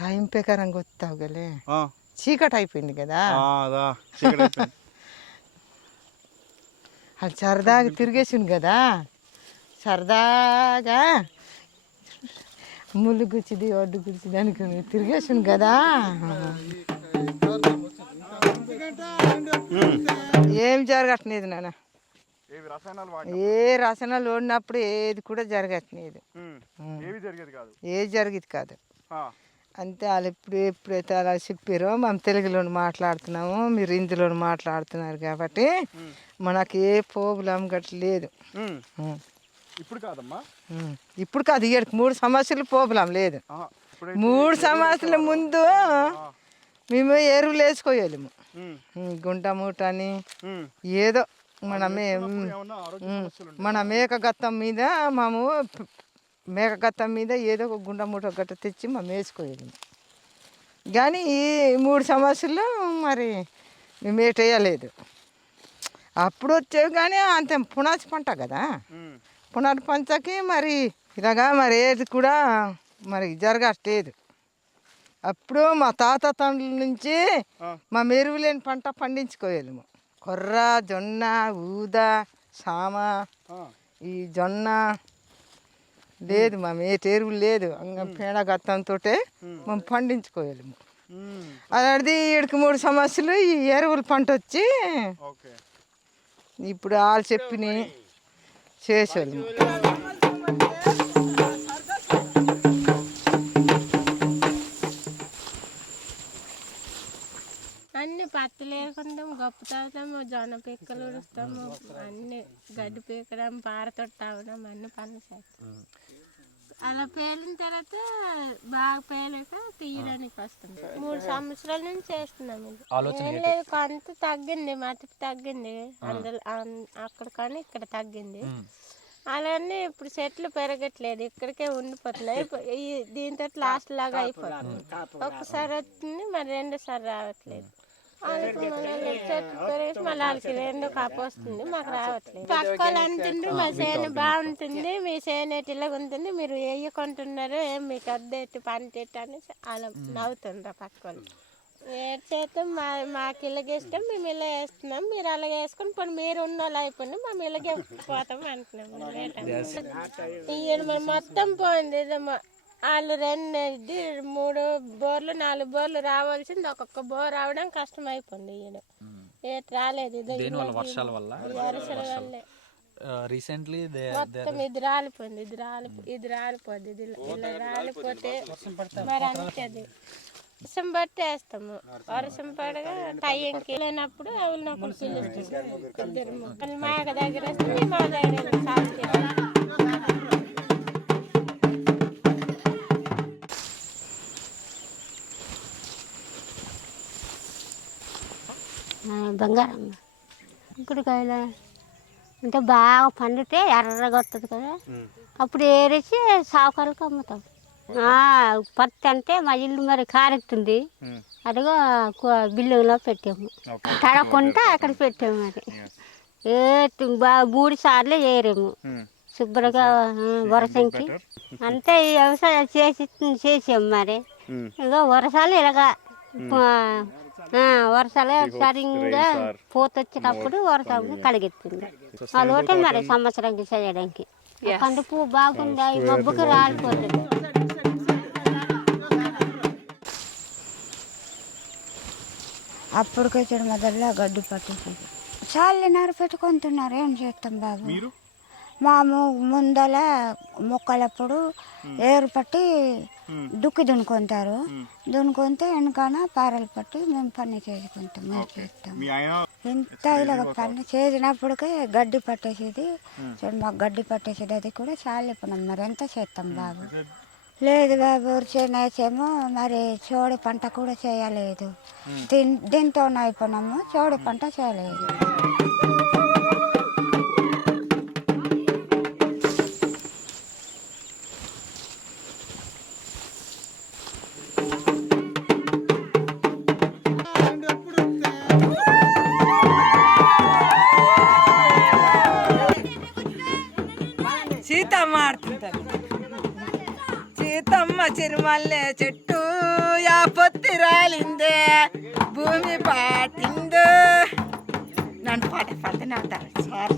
time ప్రకారం వస్తావు గలే చీకటి అయిపోయింది కదా అది సరదాగా తిరిగేసింది కదా సరదాగా ముళ్ళు గుచ్చిది ఒడ్డు గుచ్చిది అనుకుని తిరిగేసింది కదా ఏం జరగట్లేదు నాన్న ఏ రసాయనాలు ఓడినప్పుడు ఏది కూడా జరగట్లేదు ఏది జరిగేది కాదు అంతే వాళ్ళు ఎప్పుడైతే అలా చెప్పారో మేము తెలుగులో మాట్లాడుతున్నాము మీరు హిందీలో మాట్లాడుతున్నారు కాబట్టి మనకి ఏ ప్రాబ్లం గట్లేదు ఇప్పుడు కాదు ఇక్కడికి 3 సంవత్సరాలు ప్రాబ్లం లేదు 3 సంవత్సరాల ముందు మేము ఎరువులు వేసుకోలేము గుంట మూట అని ఏదో మన మేక గత్తం మీద మేక గత్తం మీద ఏదో ఒక గుండ మూట గట్ట తెచ్చి మేము వేసుకోలేము కానీ ఈ 3 సంవత్సరాలు మరి మేము ఏటేయలేదు అప్పుడు వచ్చేవి కానీ అంత పునాది పంట కదా పునాది పంటకి మరి ఇలాగా మరి ఏది కూడా మరి జరగట్లేదు అప్పుడు మా తాత తండ్రుల నుంచి మా మెరుగు లేని పంట పండించుకోలేము కొర్ర జొన్న ఊద సామ ఈ జొన్న లేదు మేము ఏ ఎరువులు లేదు పేడ గత్తంతో మేము పండించుకోలేము అలాంటిది 3 సంవత్సరాలు ఈ ఎరువుల పంట వచ్చి ఇప్పుడు వాళ్ళు చెప్పిన చేసేవాళ్ళము అన్ని పత్తులు వేసుకుంటాము గొప్ప తాగుతాము జొన్న పిక్కలు ఉడుస్తాము అన్ని గడ్డి పీకడం పారతోటి తాగడం అన్ని పనులు చేస్తాం అలా పేలిన తర్వాత బాగా పేలాక తీయడానికి వస్తుంది 3 సంవత్సరాల నుంచి చేస్తున్నాము ఏం లేదు కొంత తగ్గింది మతికి తగ్గింది అందులో అక్కడ కానీ ఇక్కడ తగ్గింది అలానే ఇప్పుడు చెట్లు పెరగట్లేదు ఇక్కడికే ఉండిపోతున్నాయి దీంతో లాస్ట్ లాగా అయిపోతుంది ఒక్కసారి వస్తుంది మరి 2సారి రావట్లేదు వాళ్ళకి చెట్లు పెరిగేసి మళ్ళీ వాళ్ళకి 2 కాపు వస్తుంది మాకు రావట్లేదు పక్క వాళ్ళు అంటుండ్రు మా చేను బాగుంటుంది మీ చేను ఎట్లా ఉంటుంది మీరు వేయకుంటున్నారు ఏం మీకు అద్దెట్టు పంట ఎట్టు అని అలా నవ్వుతుండ్రు పక్క వాళ్ళు ఏడు చేస్తాం మాకు ఇలాగ ఇష్టం మేము ఇలా వేస్తున్నాం మీరు అలాగే వేసుకొని పోనీ మీరు ఉన్న వాళ్ళు అయిపోయింది మేము ఇలాగే పోతాం అంటున్నాం మొత్తం పోయింది వాళ్ళు 3 బోర్లు 4 బోర్లు రావాల్సింది ఒక్కొక్క బోర్ రావడం కష్టం అయిపోయింది ఈయన రాలేదు వర్షాల వల్లే రీసెంట్లీ మొత్తం ఇది రాలిపోయింది ఇది రాలిపోద్ది ఇది ఇలా రాలిపోతే మరి అంతే వర్షం బట్టి వేస్తాము వర్షం పడగా టైంకి లేనప్పుడు అవి నాకు పిలుస్తాం మా దగ్గర వస్తే మేము మా దగ్గర సాగు చేస్తాం బంగారం ఇంకుడుకాయలు అంటే బాగా పండితే ఎర్రగా వస్తుంది కదా అప్పుడు ఏరేసి సావుకారులకు అమ్ముతాం పత్తి అంటే మా ఇల్లు మరి కారెత్తుంది అదిగో బిల్లులో పెట్టాము తడకుండా అక్కడ పెట్టాము మరి 3 సార్లు ఏరాము శుభ్రంగా వర్షంకి అంతే ఈ వ్యవసాయం చేసాము మరి ఇక వర్షాలు ఇలాగా వర్షాలు సరిగ్గా పోతొచ్చినప్పుడు వర్షం కలిగెత్తుంది అదొకటే మరి సంవత్సరానికి చేయడానికి కంది పువ్వు బాగుంది ఈ మబ్బుకి రాలిపోతుంది అప్పటికొచ్చాడు మొదల్లో గడ్డి పట్టేసి చాలినారు పెట్టుకుంటున్నారు ఏం చేస్తాం బాబు మాము ముందల మొక్కలప్పుడు ఏరు పట్టి దుక్కి దున్నుకుంటారు దున్నుకుంటే వెనకాన పారలు పట్టి మేము పని చేసుకుంటాం మేము చేస్తాం ఇంత ఇలాగ పని చేసినప్పటికే గడ్డి పట్టేసేది మాకు గడ్డి పట్టేసేది అది కూడా చాలిపోయినాం మరి ఎంత చేస్తాం బాబు లేదు బాబు చేనేసేమో మరి చోడి పంట కూడా చేయలేదు దీంతో అయిపోయినాము చోడి పంట చేయలేదు సీతమ్మ ఆడుతుంటారు సీతమ్మ చిరుమల్లె చెట్టు యా పొత్తి రాలిందే భూమి పాటిందో నన్ను పాట పాడితే నవ్వుతారు సార్